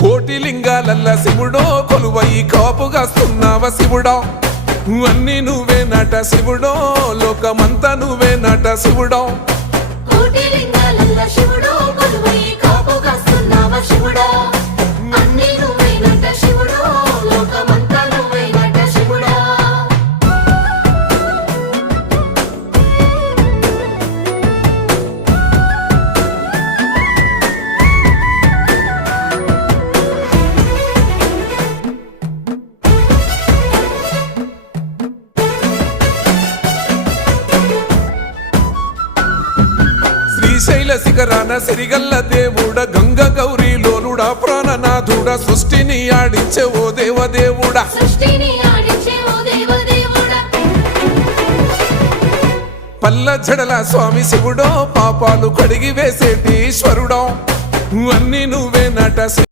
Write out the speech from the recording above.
కోటి లింగాలల్ల శివుడో కొలువై కాపుగాస్తున్నావ శివుడో అన్ని నువ్వే నట శివుడో లోకమంతా నువ్వే నట శివుడో కోటి లింగాలల్ల శివుడో కొలువై కాపుగాస్తున్నావ శివుడో అన్ని నువ్వే నట శివుడో లోకమంతా నువ్వే నట శివుడో శ్రీశైల శిఖరాన సిరిగల్ల దేవుడ గంగ గౌరీ లోలుడా ప్రాణనాథుడ సృష్టిని ఆడించే ఓ దేవదేవుడా సృష్టిని ఆడించే ఓ దేవదేవుడా పల్ల జడల స్వామి శివుడో పాపాలు కడిగి వేసేటి ఈశ్వరుడో అన్ని నువ్వే నట